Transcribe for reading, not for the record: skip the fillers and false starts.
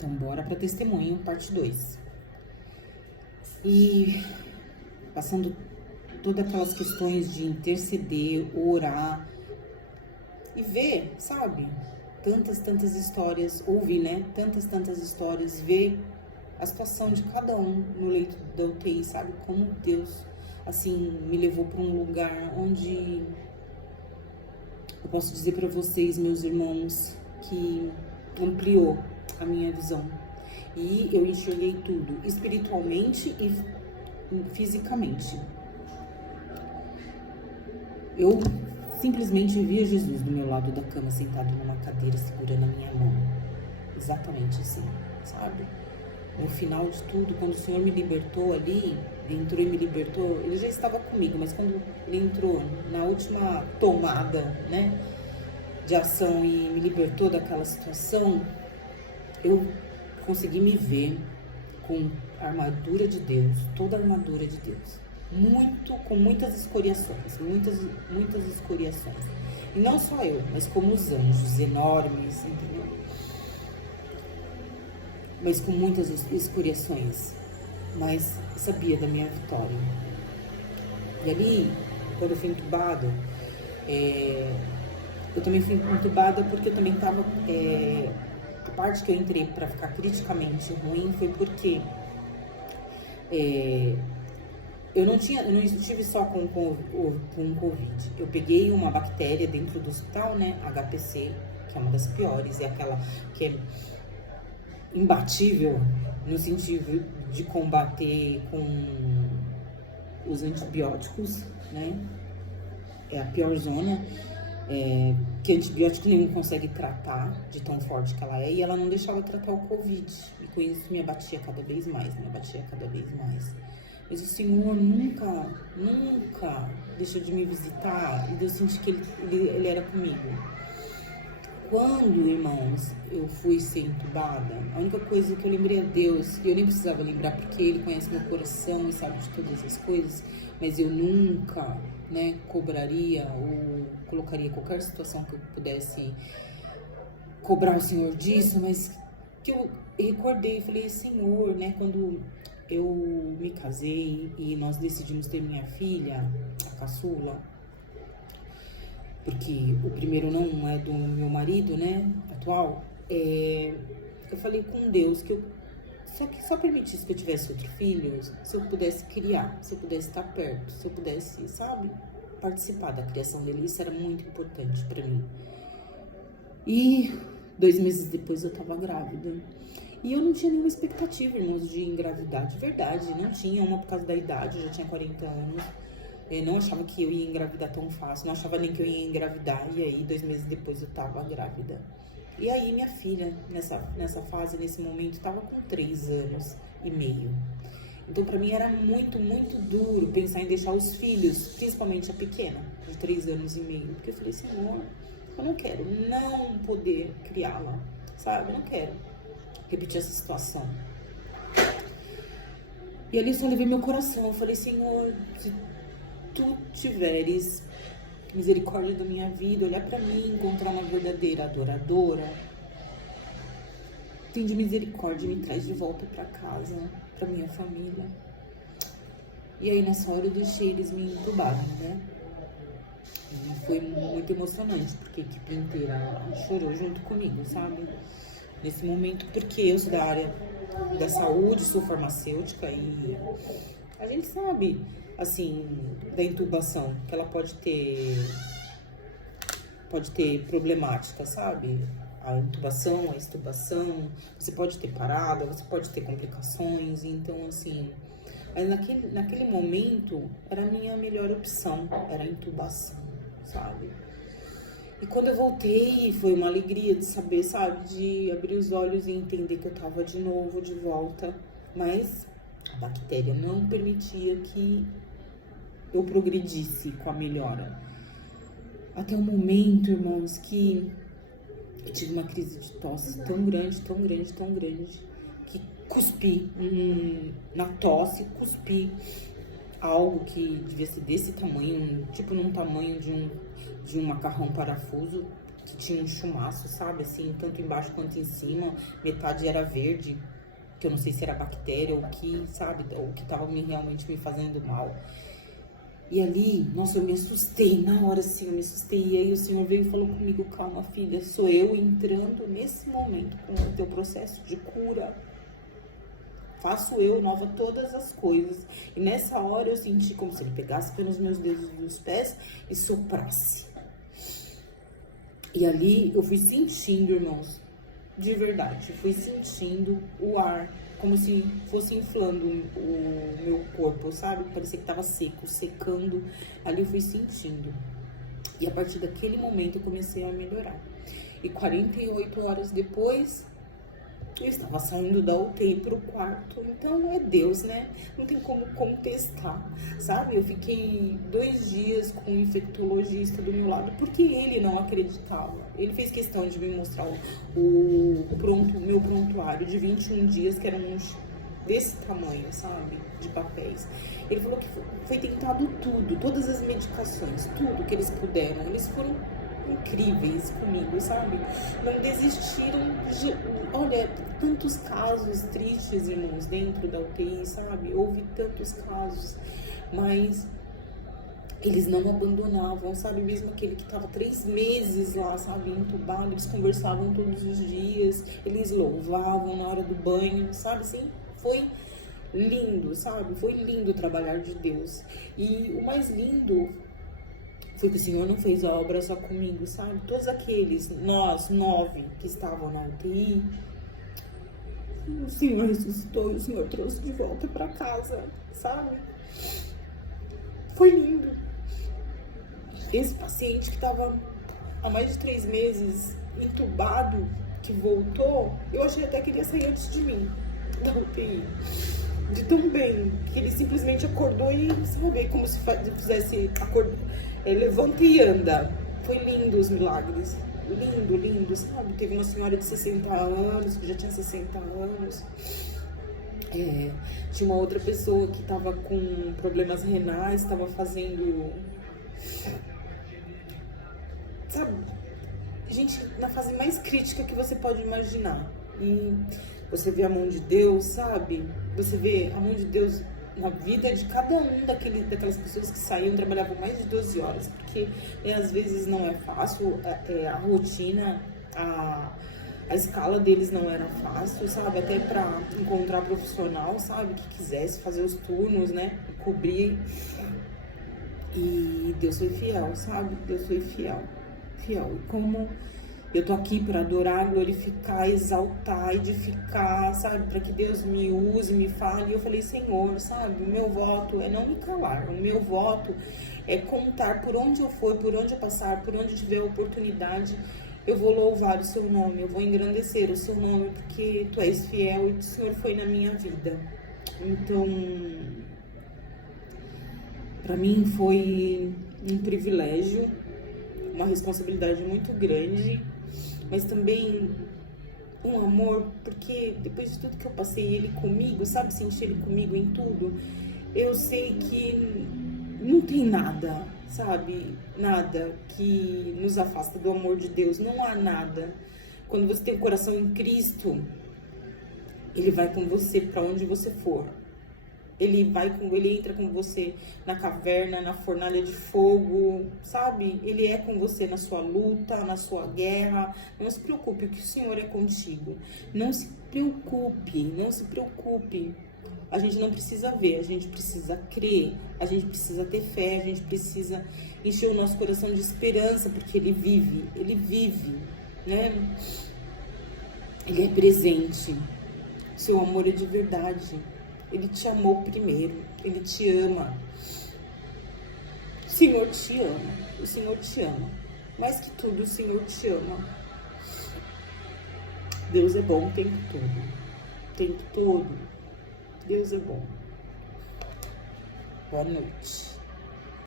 Então, bora para testemunho, parte 2. E passando todas aquelas questões de interceder, orar e ver, sabe? Tantas histórias, ouvir, né? Tantas histórias, ver a situação de cada um no leito da UTI, sabe? Como Deus, assim, me levou para um lugar onde eu posso dizer para vocês, meus irmãos, que ampliou a minha visão. E eu enxerguei tudo, espiritualmente e fisicamente. Eu simplesmente via Jesus do meu lado da cama, sentado numa cadeira, segurando a minha mão. Exatamente assim, sabe? No final de tudo, quando o Senhor me libertou ali, entrou e me libertou, ele já estava comigo, mas quando ele entrou na última tomada, né, de ação e me libertou daquela situação, eu consegui me ver com a armadura de Deus, toda a armadura de Deus, com muitas escoriações, muitas escoriações. E não só eu, mas como os anjos enormes, entendeu? Mas com muitas escoriações, mas sabia da minha vitória. E ali, quando eu fui entubada, eu também fui entubada porque eu também estava... a parte que eu entrei para ficar criticamente ruim foi porque eu não estive só com Covid. Eu peguei uma bactéria dentro do hospital, né, HPC, que é uma das piores, é aquela que é imbatível no sentido de combater com os antibióticos, né? É a pior zona, que antibiótico nenhum consegue tratar de tão forte que ela é, e ela não deixava tratar o Covid. E com isso me abatia cada vez mais. Mas o Senhor nunca deixou de me visitar, e eu senti que ele era comigo. Quando, irmãos, eu fui ser entubada, a única coisa que eu lembrei a Deus, e eu nem precisava lembrar porque Ele conhece meu coração e sabe de todas as coisas, mas eu nunca, né, cobraria ou colocaria qualquer situação que eu pudesse cobrar o Senhor disso, mas que eu recordei e falei, Senhor, né, quando eu me casei e nós decidimos ter minha filha, a caçula, porque o primeiro não é do meu marido, né, atual, eu falei com Deus que eu só permitisse que eu tivesse outro filho, se eu pudesse criar, se eu pudesse estar perto, se eu pudesse, sabe, participar da criação dele. Isso era muito importante pra mim. E 2 meses depois eu tava grávida. E eu não tinha nenhuma expectativa, irmãos, de engravidar, de verdade, não tinha, uma por causa da idade, eu já tinha 40 anos. Eu não achava que eu ia engravidar tão fácil, não achava nem que eu ia engravidar. E aí, 2 meses depois, eu tava grávida. E aí, minha filha, nessa fase, nesse momento, tava com 3 anos e meio. Então, pra mim, era muito duro pensar em deixar os filhos, principalmente a pequena, de 3 anos e meio. Porque eu falei, Senhor, eu não quero não poder criá-la, sabe? Eu não quero repetir essa situação. E ali eu só levei meu coração. Eu falei, Senhor, se tu tiveres misericórdia da minha vida, olhar pra mim, encontrar uma verdadeira adoradora, tem de misericórdia, me traz de volta pra casa, pra minha família. E aí nessa hora eu deixei eles me entubarem, né? E foi muito emocionante, porque a equipe inteira chorou junto comigo, sabe? Nesse momento, porque eu sou da área da saúde, sou farmacêutica e a gente sabe, assim, da intubação, que ela pode ter problemática, sabe? A intubação, a extubação, você pode ter parada, você pode ter complicações, então, assim, mas naquele momento, era a minha melhor opção, era a intubação, sabe? E quando eu voltei, foi uma alegria de saber, sabe, de abrir os olhos e entender que eu tava de novo, de volta, mas a bactéria não permitia que eu progredisse com a melhora. Até o momento, irmãos, que eu tive uma crise de tosse tão grande, que cuspi na tosse, cuspi algo que devia ser desse tamanho, tipo num tamanho de um macarrão parafuso, que tinha um chumaço, sabe, assim, tanto embaixo quanto em cima, metade era verde, que eu não sei se era bactéria ou o que, sabe, ou que tava realmente me fazendo mal. E ali, nossa, eu me assustei, na hora assim, eu me assustei. E aí o Senhor veio e falou comigo: calma, filha, sou eu entrando nesse momento com o teu processo de cura. Faço eu, nova todas as coisas. E nessa hora eu senti como se ele pegasse pelos meus dedos dos pés e soprasse. E ali eu fui sentindo, irmãos, de verdade, fui sentindo o ar, como se fosse inflando o meu corpo, sabe? Parecia que tava seco, secando. Ali eu fui sentindo. E a partir daquele momento eu comecei a melhorar. E 48 horas depois, eu estava saindo da UTI pro quarto. Então é Deus, né? Não tem como contestar, sabe? Eu fiquei 2 dias com um infectologista do meu lado, porque ele não acreditava. Ele fez questão de me mostrar o meu prontuário de 21 dias, que eram uns desse tamanho, sabe? De papéis. Ele falou que foi tentado tudo, todas as medicações, tudo que eles puderam. Eles foram incríveis comigo, sabe? Não desistiram de... Olha, tantos casos tristes, irmãos, dentro da UTI, sabe? Houve tantos casos, mas eles não abandonavam, sabe? Mesmo aquele que estava 3 meses lá, sabe? Entubado, eles conversavam todos os dias, eles louvavam na hora do banho, sabe? Assim, foi lindo, sabe? Foi lindo o trabalhar de Deus. E o mais lindo foi que o Senhor não fez a obra só comigo, sabe? Todos aqueles, nós 9 que estavam na UTI, o Senhor ressuscitou e o Senhor trouxe de volta para casa, sabe? Foi lindo. Esse paciente que estava há mais de 3 meses entubado, que voltou, eu achei até que ele ia sair antes de mim, da UTI. De tão bem, que ele simplesmente acordou e, sabe, como se fizesse levanta e anda. Foi lindo os milagres. Lindo, lindo, sabe? Teve uma senhora de 60 anos, que já tinha 60 anos. Tinha uma outra pessoa que estava com problemas renais, estava fazendo... Sabe? Gente, na fase mais crítica que você pode imaginar. E você vê a mão de Deus, sabe? Você vê a mão de Deus na vida de cada um daquelas pessoas que saíam, trabalhavam mais de 12 horas, porque às vezes não é fácil, a rotina, a escala deles não era fácil, sabe? Até para encontrar profissional, sabe? Que quisesse fazer os turnos, né? Cobrir. E Deus foi fiel, sabe? Deus foi fiel. Fiel. E como eu tô aqui para adorar, glorificar, exaltar, edificar, sabe? Para que Deus me use, me fale. E eu falei: Senhor, sabe? O meu voto é não me calar. O meu voto é contar por onde eu for, por onde eu passar, por onde tiver oportunidade. Eu vou louvar o seu nome, eu vou engrandecer o seu nome, porque tu és fiel e o Senhor foi na minha vida. Então, para mim foi um privilégio, uma responsabilidade muito grande, mas também um amor, porque depois de tudo que eu passei, ele comigo, sabe, sentir ele comigo em tudo, eu sei que não tem nada, sabe, nada que nos afasta do amor de Deus, não há nada. Quando você tem o coração em Cristo, ele vai com você para onde você for. Ele entra com você na caverna, na fornalha de fogo, sabe? Ele é com você na sua luta, na sua guerra. Não se preocupe, que o Senhor é contigo. Não se preocupe, não se preocupe. A gente não precisa ver, a gente precisa crer, a gente precisa ter fé, a gente precisa encher o nosso coração de esperança, porque ele vive, né? Ele é presente. Seu amor é de verdade. Ele te amou primeiro, ele te ama. O Senhor te ama, o Senhor te ama. Mais que tudo, o Senhor te ama. Deus é bom o tempo todo. O tempo todo. Deus é bom. Boa noite.